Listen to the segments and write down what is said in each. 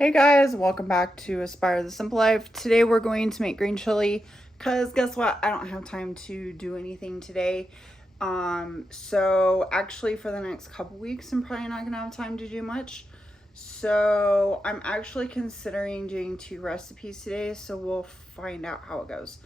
Hey guys, welcome back to Aspire the Simple Life. Today we're going to make green chili because guess what? I don't have time to do anything today. So actually for the next couple weeks I'm probably not gonna have time to do much. So I'm actually considering doing 2 recipes today, so we'll find out how it goes.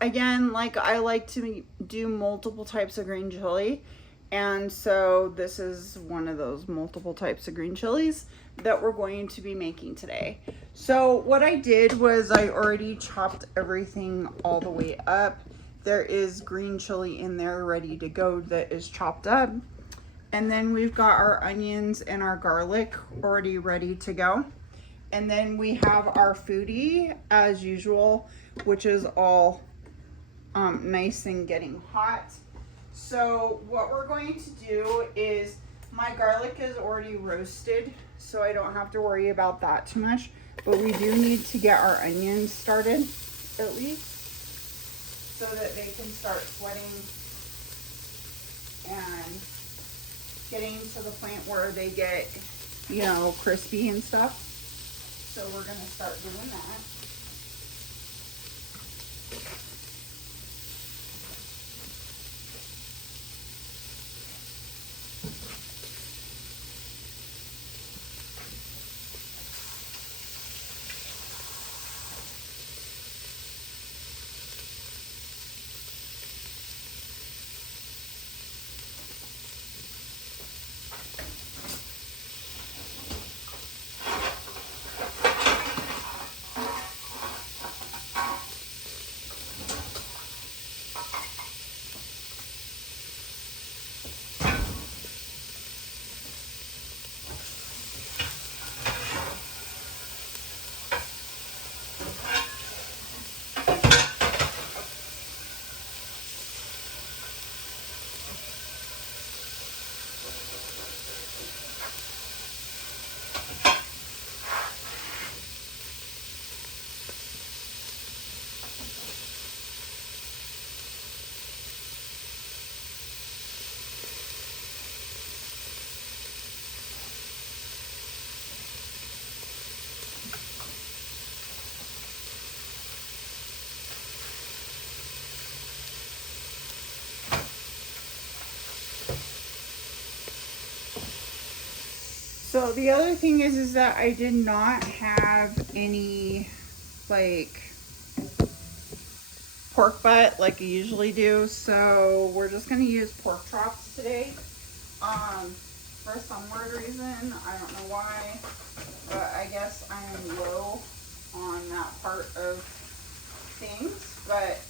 Again, like I like to do multiple types of green chili. And so this is one of those multiple types of green chilies that we're going to be making today. So what I did was I already chopped everything all the way up. There is green chili in there ready to go that is chopped up. And then we've got our onions and our garlic already ready to go. And then we have our foodie as usual, which is all nice and getting hot. So what we're going to do is my garlic is already roasted, so I don't have to worry about that too much. But we do need to get our onions started at least so that they can start sweating and getting to the point where they get, crispy and stuff. So we're going to start doing that. So the other thing is that I did not have any pork butt like I usually do. So we're just gonna use pork chops today. For some weird reason, I don't know why, but I guess I am low on that part of things, but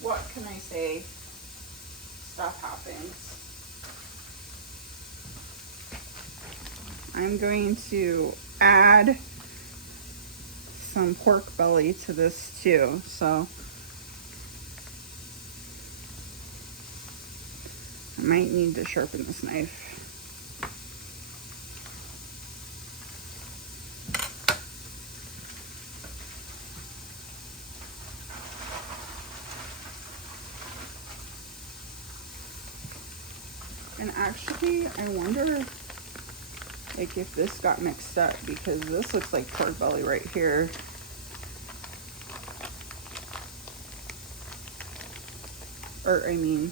what can I say? Stuff happens. I'm going to add some pork belly to this too, so I might need to sharpen this knife. And actually, I wonder if this got mixed up, because this looks like pork belly right here. Or I mean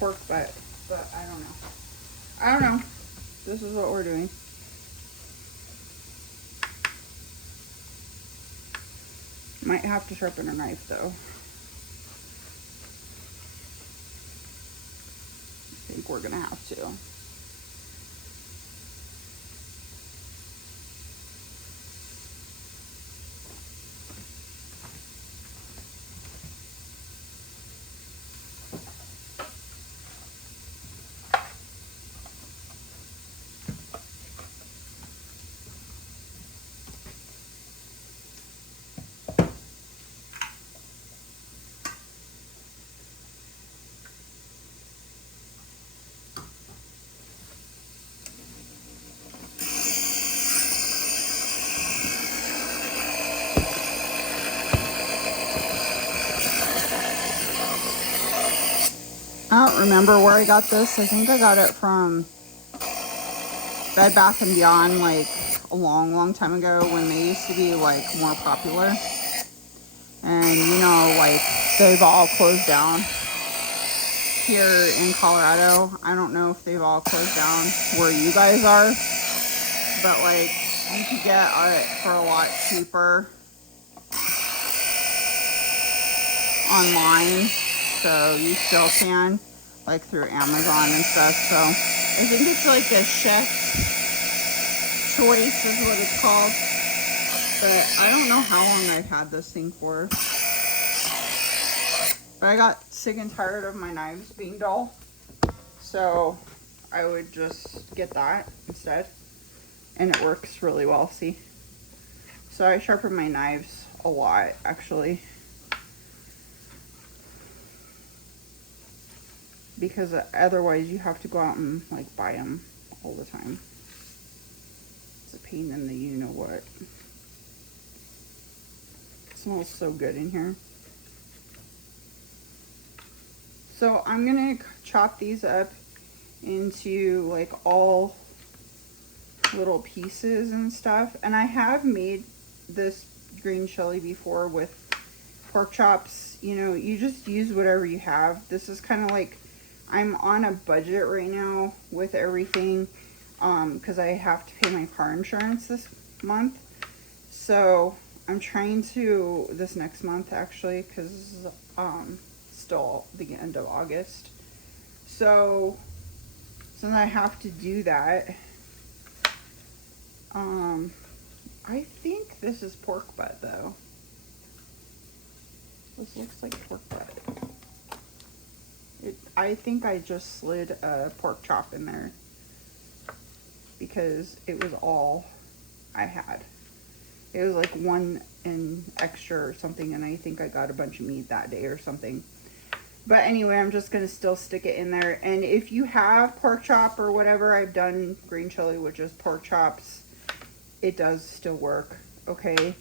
pork butt, but I don't know. I don't know. This is what we're doing. Might have to sharpen a knife though. I think we're gonna have to. remember where I got this. I think I got it from Bed Bath & Beyond like a long time ago when they used to be like more popular. And you know, like they've all closed down here in Colorado. I don't know if they've all closed down where you guys are, but like you could get it for a lot cheaper online, so you still can, like through Amazon and stuff. So I think it's like a chef's choice is what it's called, but I don't know how long I've had this thing for. But I got sick and tired of my knives being dull, so I would just get that instead, and it works really well. See, so I sharpen my knives a lot actually, because otherwise you have to go out and like buy them all the time. It's a pain in the you know what. It smells so good in here. So I'm gonna chop these up into like all little pieces and stuff. And I have made this green chili before with pork chops. You know, you just use whatever you have. This is kind of like, I'm on a budget right now with everything because I have to pay my car insurance this month. So I'm trying to, this next month actually, because still the end of August. So since I have to do that, I think this is pork butt though. This looks like pork butt. I think I just slid a pork chop in there because it was all I had. It was like one and extra or something, and I think I got a bunch of meat that day or something. But anyway, I'm just going to still stick it in there. And if you have pork chop or whatever, I've done green chili, which is pork chops. It does still work, okay?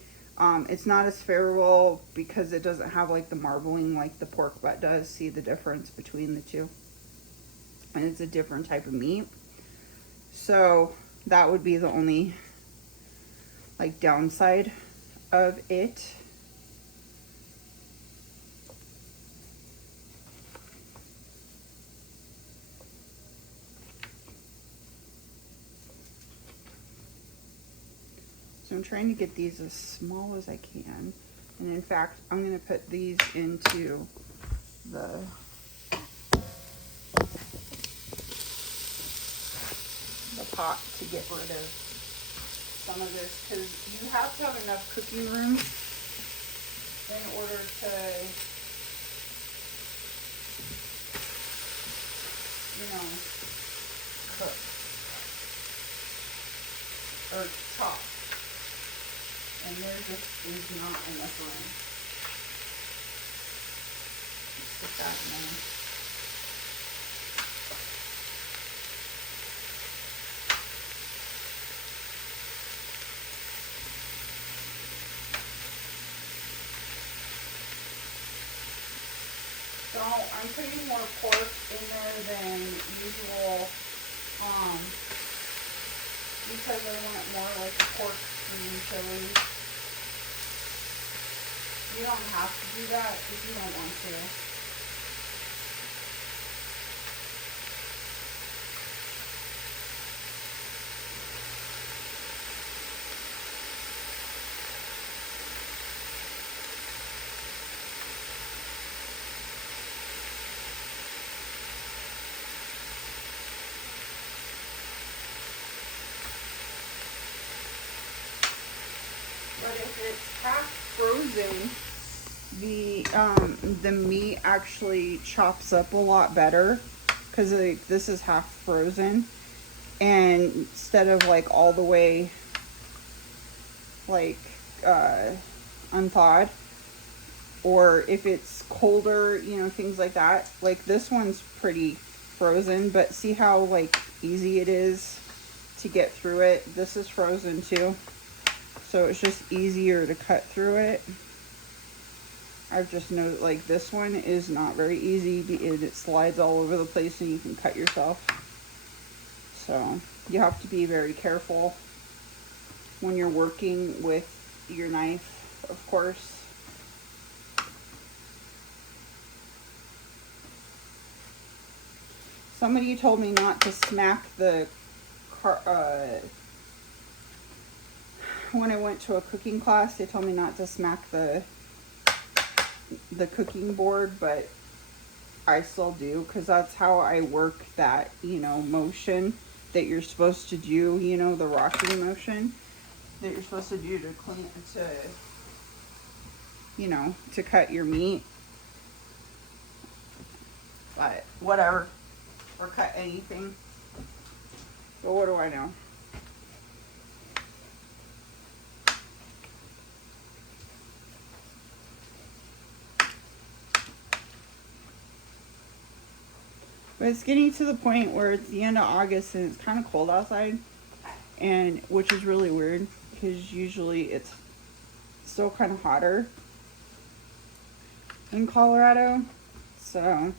It's not as favorable because it doesn't have like the marbling like the pork butt does. See the difference between the two? And it's a different type of meat. So that would be the only like downside of it. So I'm trying to get these as small as I can. And in fact, I'm going to put these into the pot to get rid of some of this, because you have to have enough cooking room in order to, you know, cook or chop. And there just is not enough room. Let's put that in there. So I'm putting more pork in there than usual because I want more like a pork green chili. You don't have to do that if you don't want to. But if it's half frozen, the meat actually chops up a lot better because like, this is half frozen, and instead of like all the way like unthawed, or if it's colder, you know, things like that. Like this one's pretty frozen, but see how like easy it is to get through it. This is frozen too, so it's just easier to cut through it. I've just noticed, like, this one is not very easy. It slides all over the place and you can cut yourself. So you have to be very careful when you're working with your knife, of course. Somebody told me not to smack the when I went to a cooking class, they told me not to smack the cooking board, but I still do, because that's how I work that, you know, motion that you're supposed to do, you know, the rocking motion that you're supposed to do to clean, to, you know, to cut your meat. But whatever, or cut anything. But what do I know? But it's getting to the point where it's the end of August and it's kind of cold outside, and which is really weird because usually it's still kind of hotter in Colorado. So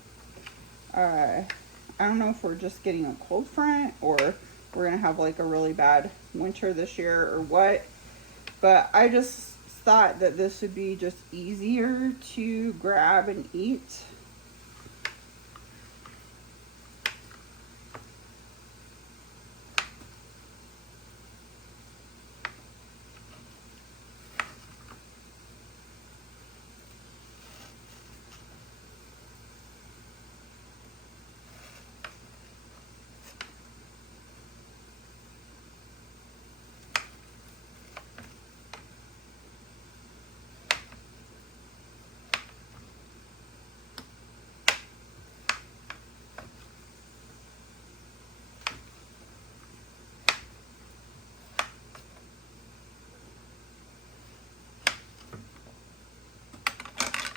I don't know if we're just getting a cold front or we're gonna have like a really bad winter this year or what. But I just thought that this would be just easier to grab and eat.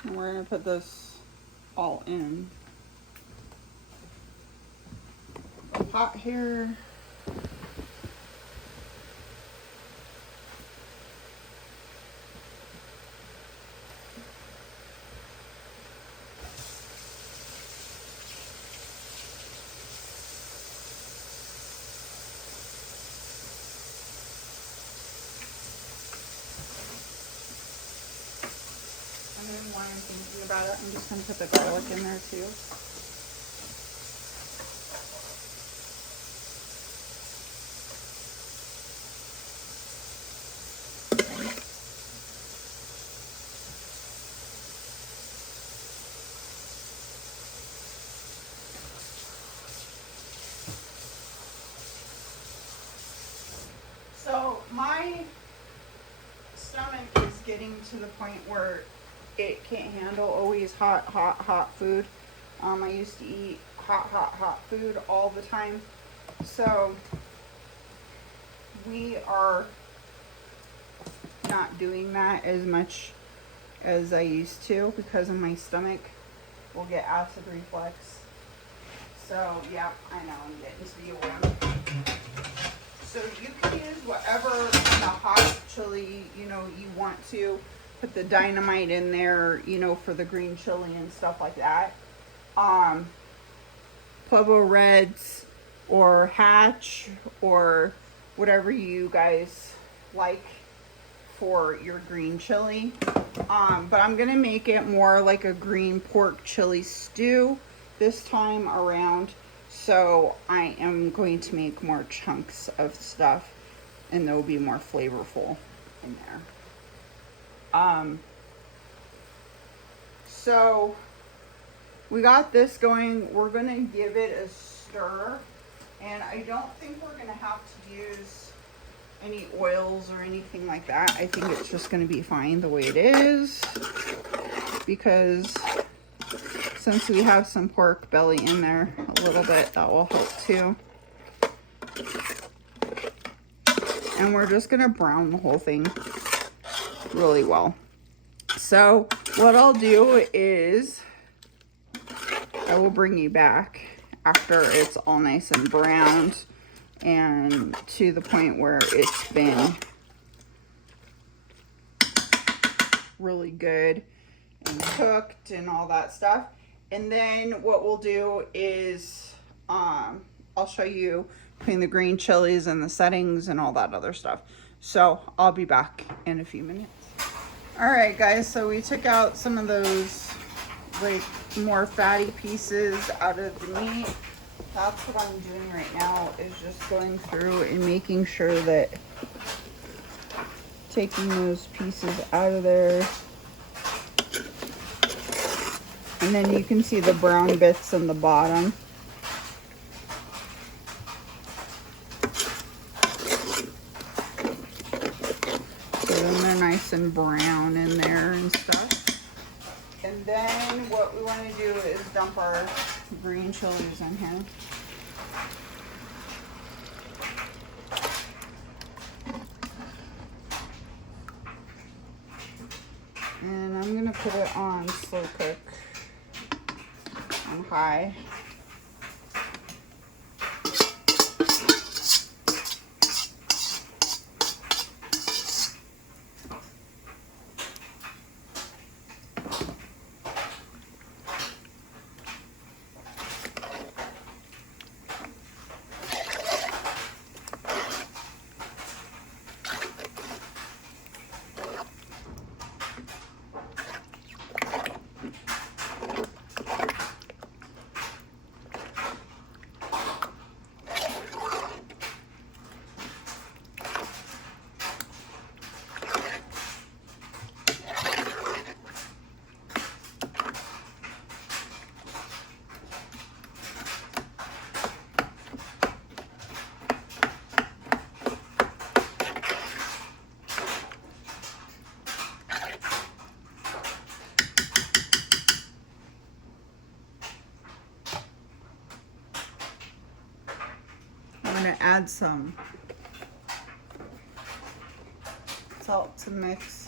And we're going to put this all in a pot here. And then while I'm thinking about it, I'm just going to put the garlic in there too. So my stomach is getting to the point where it can't handle always hot food. I used to eat hot food all the time. So we are not doing that as much as I used to because of my stomach will get acid reflux. So yeah, I know I'm getting to be a whim. So you can use whatever kind of hot chili, you know, you want to. Put the dynamite in there, you know, for the green chili and stuff like that. Pueblo Reds or Hatch or whatever you guys like for your green chili. But I'm going to make it more like a green pork chili stew this time around. So I am going to make more chunks of stuff and they'll be more flavorful in there. So we got this going. We're going to give it a stir, and I don't think we're going to have to use any oils or anything like that. I think it's just going to be fine the way it is, because since we have some pork belly in there a little bit, that will help too. And we're just going to brown the whole thing really well. So what I'll do is I will bring you back after it's all nice and browned and to the point where it's been really good. and cooked and all that stuff. And then what we'll do is I'll show you between the green chilies and the settings and all that other stuff. So I'll be back in a few minutes. All right, guys, so we took out some of those like more fatty pieces out of the meat. That's what I'm doing right now, is just going through and making sure that taking those pieces out of there. And then you can see the brown bits in the bottom. So then they're nice and brown in there and stuff. And then what we want to do is dump our green chilies in here. And I'm going to put it on slow cook on high. I'm going to add some salt to mix.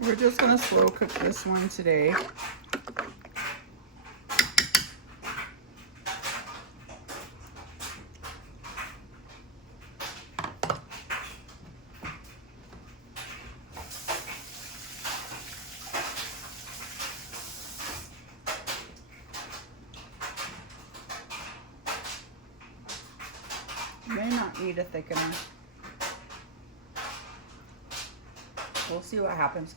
We're just going to slow cook this one today. May not need a thickener. We'll see what happens.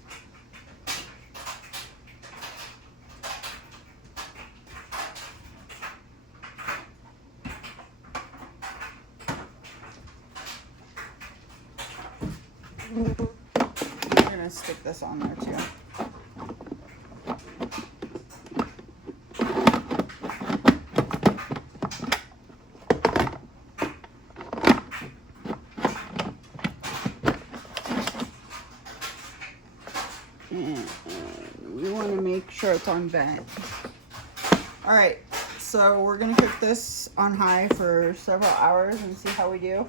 I'm gonna stick this on there too. And we want to make sure it's on vent. All right, so we're gonna cook this on high for several hours and see how we do.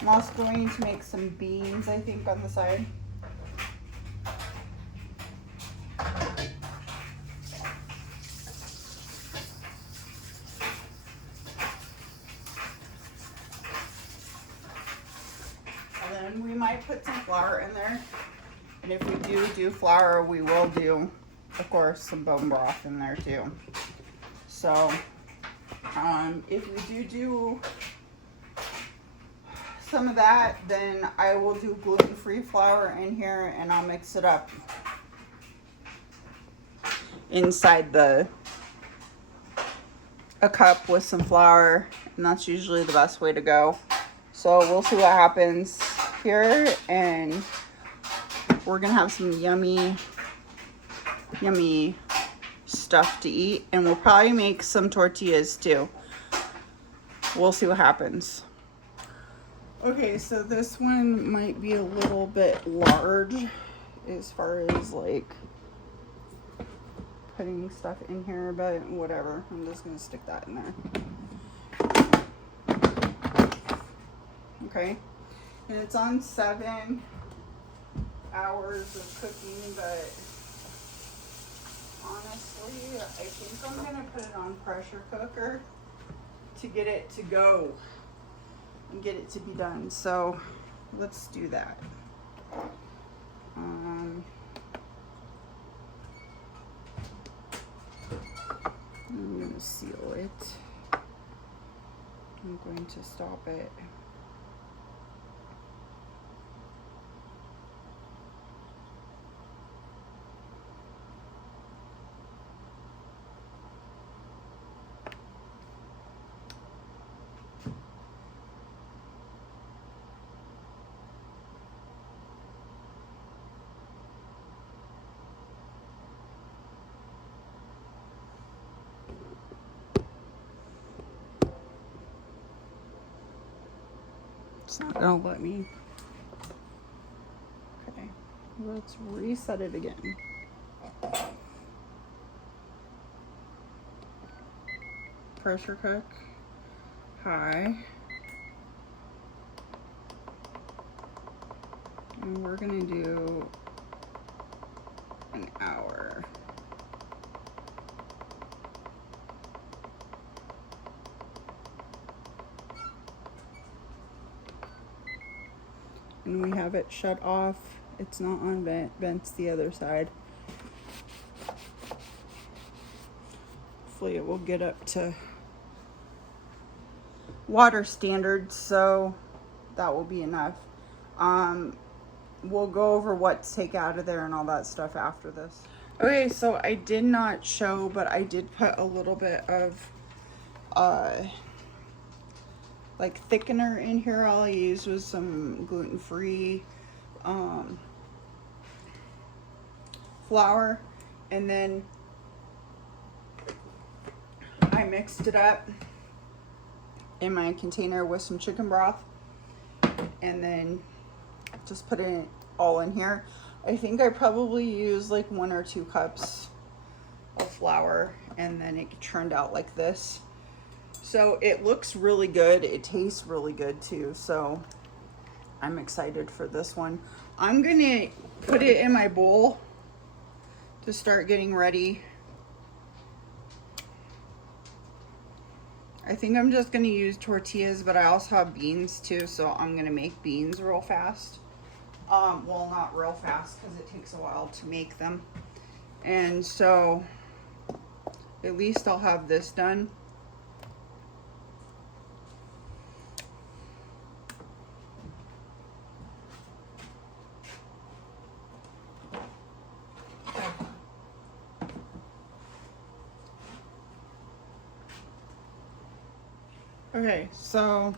I'm also going to make some beans, I think, on the side. And then we might put some flour in there. And if we do flour, we will do, of course, some bone broth in there too. So, if we do some of that, then I will do gluten-free flour in here and I'll mix it up inside a cup with some flour, and that's usually the best way to go. So we'll see what happens here, and we're gonna have some yummy stuff to eat, and we'll probably make some tortillas too. We'll see what happens. Okay, so this one might be a little bit large as far as like putting stuff in here, but whatever. I'm just gonna stick that in there. Okay, and it's on 7 hours of cooking, but honestly, I think I'm gonna put it on pressure cooker to get it to go and get it to be done. So let's do that. I'm gonna seal it. I'm going to stop it. It's not gonna let me. Okay, let's reset it again. Pressure cook, high. And we're gonna do an hour. And we have it shut off. It's not on vents the other side. Hopefully it will get up to water standards, so that will be enough. We'll go over what to take out of there and all that stuff after this. Okay, so I did not show, but I did put a little bit of like thickener in here. All I used was some gluten-free flour, and then I mixed it up in my container with some chicken broth, and then just put it all in here. I think I probably used like 1 or 2 cups of flour, and then it turned out like this. So it looks really good. It tastes really good too. So I'm excited for this one. I'm gonna put it in my bowl to start getting ready. I think I'm just gonna use tortillas, but I also have beans too, so I'm gonna make beans real fast. Well, not real fast because it takes a while to make them. And so at least I'll have this done. Okay, so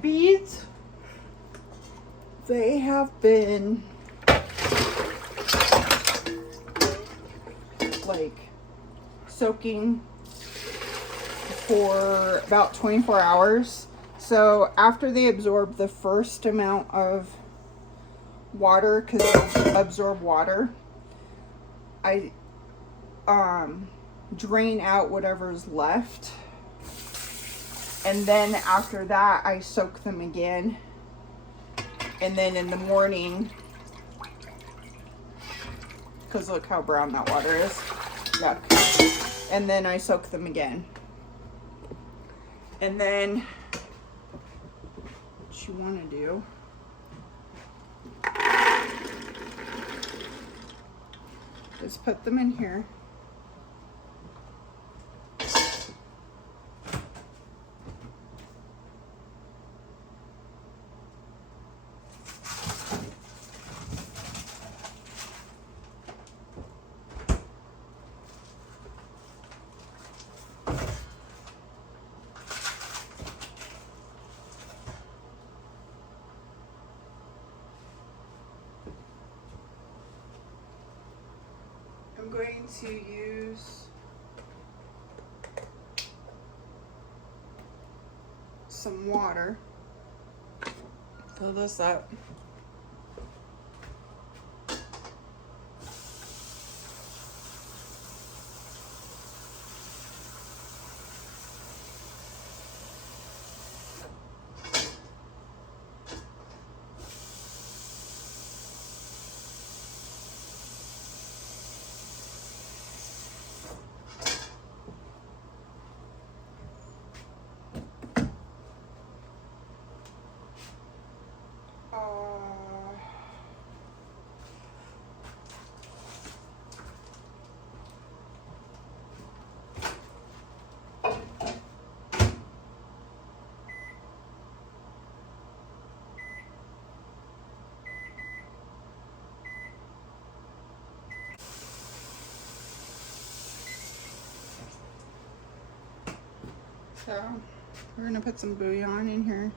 beads, they have been like soaking for about 24 hours. So after they absorb the first amount of water, because they absorb water, I drain out whatever's left, and then after that I soak them again, and then in the morning, because look how brown that water is, yuck, and then I soak them again. And then what you want to do is put them in here. I'm going to use some water. Fill this up. So we're gonna put some bouillon in here.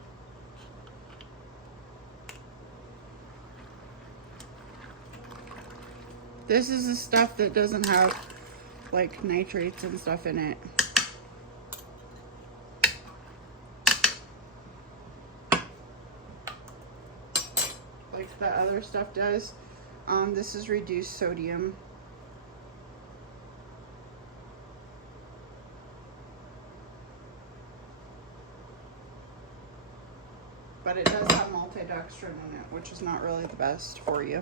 This is the stuff that doesn't have like nitrates and stuff in it. Like the other stuff does. This is reduced sodium. But it does have maltodextrin in it, which is not really the best for you.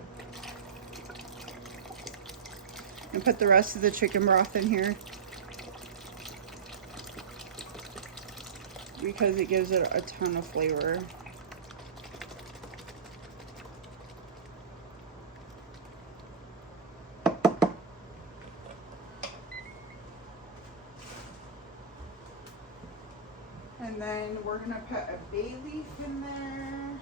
And put the rest of the chicken broth in here because it gives it a ton of flavor. And then we're gonna put a bay leaf in there.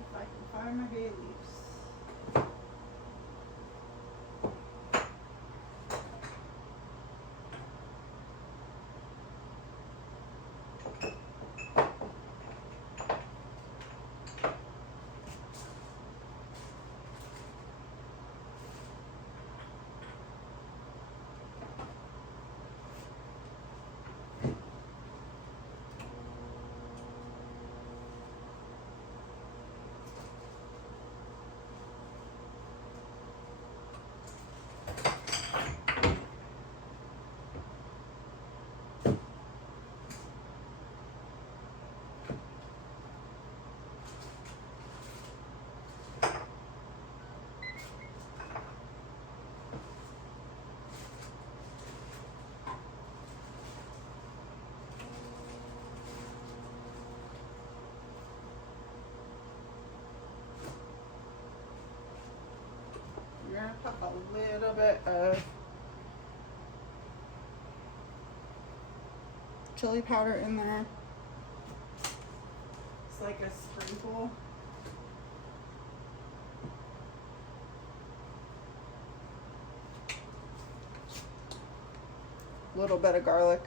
If I can find my bay leaves. We're gonna put a little bit of chili powder in there. It's like a sprinkle. A little bit of garlic.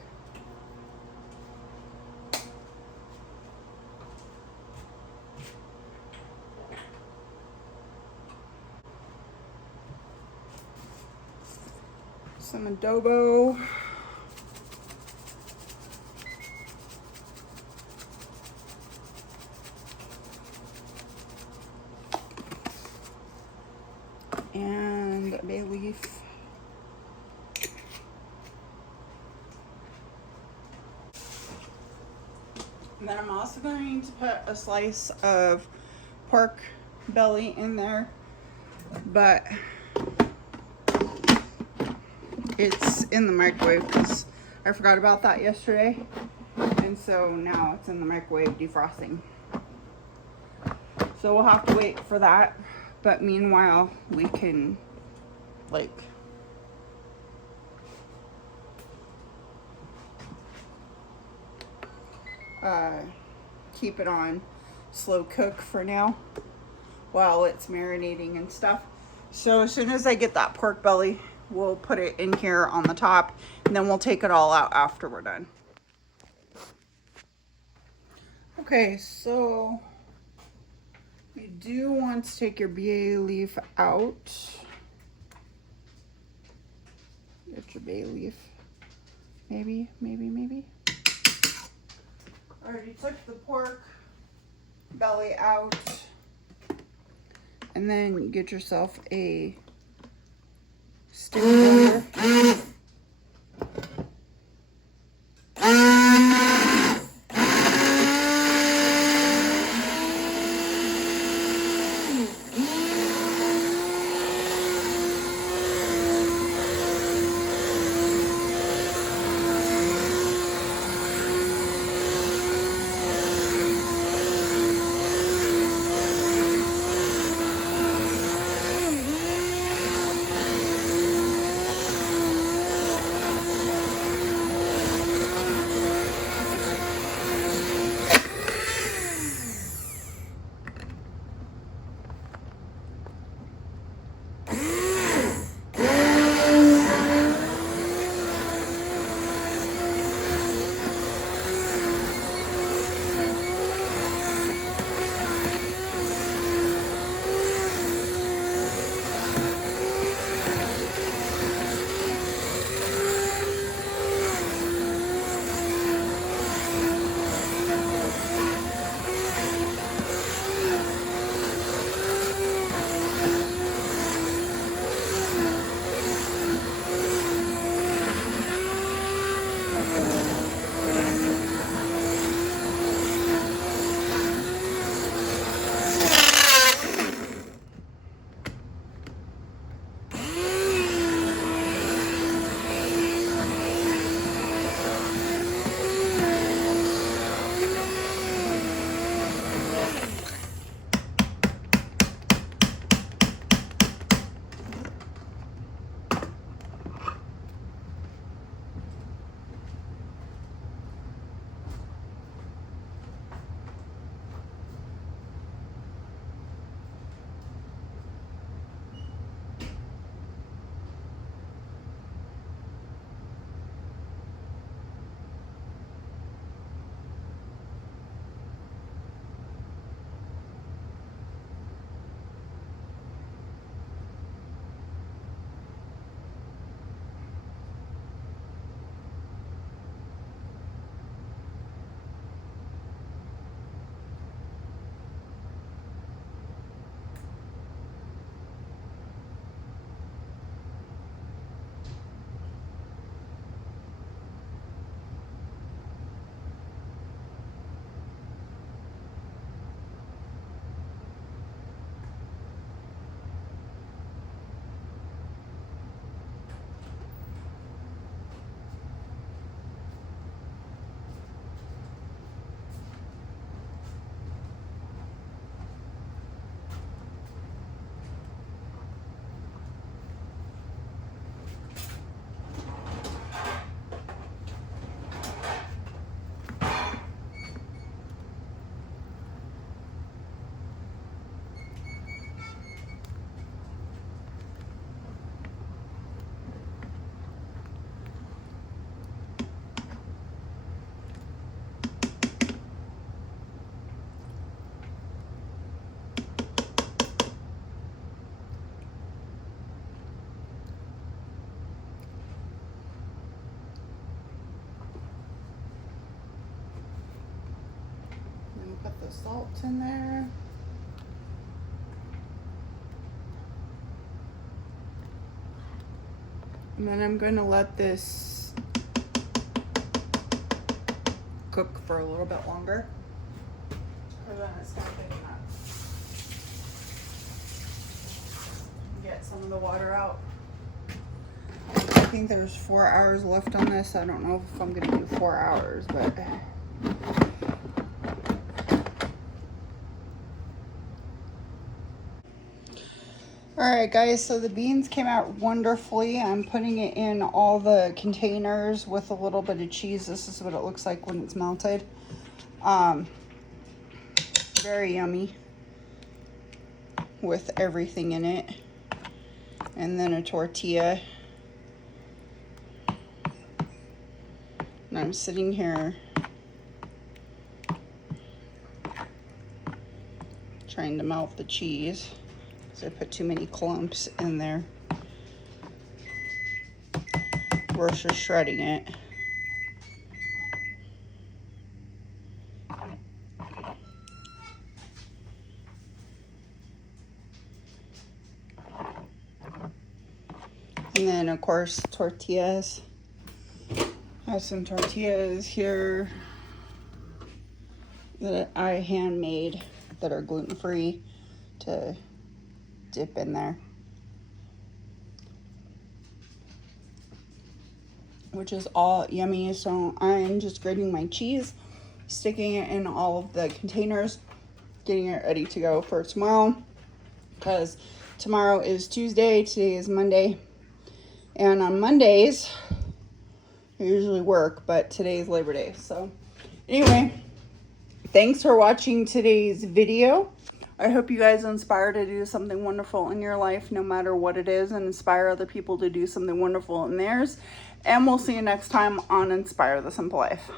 some adobo. And a bay leaf. And then I'm also going to put a slice of pork belly in there, but it's in the microwave because I forgot about that yesterday, and so now it's in the microwave defrosting. So we'll have to wait for that, but meanwhile we can like keep it on slow cook for now while it's marinating and stuff. So as soon as I get that pork belly, we'll put it in here on the top, and then we'll take it all out after we're done. Okay, so you do want to take your bay leaf out. Get your bay leaf. Maybe. Already took the pork belly out. And then you get yourself a stick blender. put the salt in there. And then I'm going to let this cook for a little bit longer. Because then it's not big enough. Get some of the water out. I think there's 4 hours left on this. I don't know if I'm going to do 4 hours, but... Alright guys, so the beans came out wonderfully. I'm putting it in all the containers with a little bit of cheese. This is what it looks like when it's melted. Very yummy with everything in it. And then a tortilla. And I'm sitting here trying to melt the cheese. I put too many clumps in there. We're just shredding it. And then of course tortillas. I have some tortillas here that I handmade that are gluten-free to dip in there, which is all yummy. So I'm just grating my cheese, sticking it in all of the containers, getting it ready to go for tomorrow, because tomorrow is Tuesday, today is Monday, and on Mondays I usually work, but today is Labor Day. So anyway, thanks for watching today's video. I hope you guys inspire to do something wonderful in your life, no matter what it is, and inspire other people to do something wonderful in theirs. And we'll see you next time on Inspire the Simple Life.